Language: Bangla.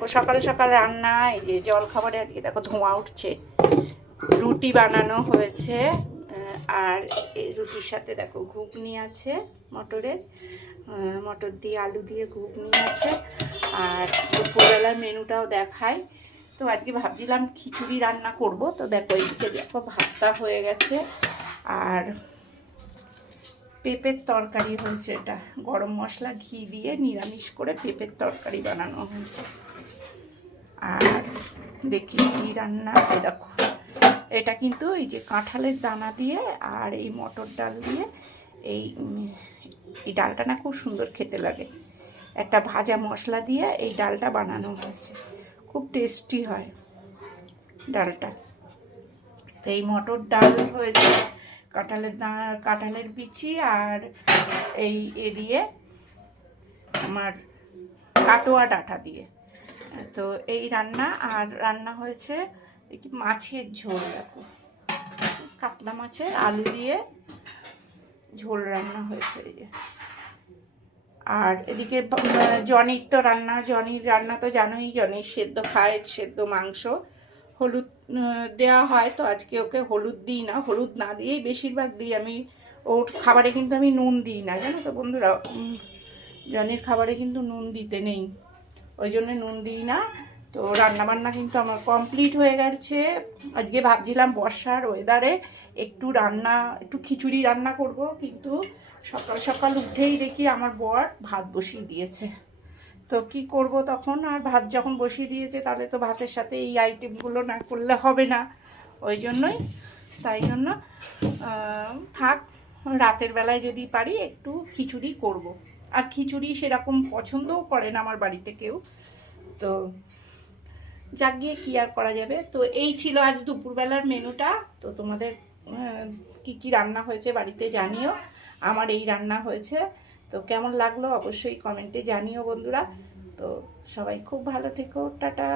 দেখো সকাল সকাল রান্না, এই যে জল খাবারে আজকে দেখো ধোঁয়া উঠছে। রুটি বানানো হয়েছে, আর এই রুটির সাথে দেখো ঘুগনি আছে মটরের, মটর দিয়ে আলু দিয়ে ঘুগনি আছে। আর দুপুরবেলার মেনুটাও দেখাই। তো আজকে ভাবছিলাম খিচুড়ি রান্না করব, তো দেখো এইদিকে দেখো ভাতটা হয়ে গেছে। আর পেঁপের তরকারি হয়েছে, এটা গরম মশলা ঘি দিয়ে নিরামিষ করে পেঁপের তরকারি বানানো হয়েছে। আর দেখি কী রান্না, দেখো এটা কিন্তু এই যে কাঁঠালের দানা দিয়ে আর এই মটর ডাল দিয়ে, এই ডালটা না খুব সুন্দর খেতে লাগে। একটা ভাজা মশলা দিয়ে এই ডালটা বানানো হয়েছে, খুব টেস্টি হয় ডালটা। তো এই মটর ডাল হয়েছে কাঁঠালের বিচি আর এই দিয়ে আমার কাটোয়া ডাঁটা দিয়ে। তো এই রান্না। আর রান্না হয়েছে মাছের ঝোল, দেখো কাতলা মাছের আলু দিয়ে ঝোল রান্না হয়েছে এই যে। আর এদিকে জনির তো রান্না, জনির রান্না তো জানোই, জনির সেদ্ধ খায়, সেদ্ধ মাংস হলুদ দেওয়া হয়। তো আজকে ওকে হলুদ দিই না, হলুদ না দিয়েই বেশিরভাগ দিই আমি। ওর খাবারে কিন্তু আমি নুন দিই না, জানো তো বন্ধুরা, জনির খাবারে কিন্তু নুন দিতে নেই, ওই জন্য নুন দিই না। তো রান্নাবান্না কিন্তু আমার কমপ্লিট হয়ে গেছে। আজকে ভাবছিলাম বর্ষার ওয়েদারে একটু খিচুড়ি রান্না করব, কিন্তু সকাল সকাল উঠেই দেখি আমার বর ভাত বসিয়ে দিয়েছে। তো কি করব তখন, আর ভাত যখন বসিয়ে দিয়েছে তাহলে তো ভাতের সাথে এই আইটেমগুলো না করলে হবে না। ওই জন্যই, তাই জন্য থাক, রাতের বেলায় যদি পারি একটু খিচুড়ি করব। আর খিচুড়ি সেরকম পছন্দও করে না আমার বাড়িতে কেউ, তো যাক গিয়ে কী আর করা যাবে। তো এই ছিল আজ দুপুরবেলার মেনুটা। তো তোমাদের কি কি রান্না হয়েছে বাড়িতে জানিও। আমার এই রান্না হয়েছে, তো কেমন লাগলো অবশ্যই কমেন্টে জানিও বন্ধুরা। তো সবাই খুব ভালো থেকো, টাটা।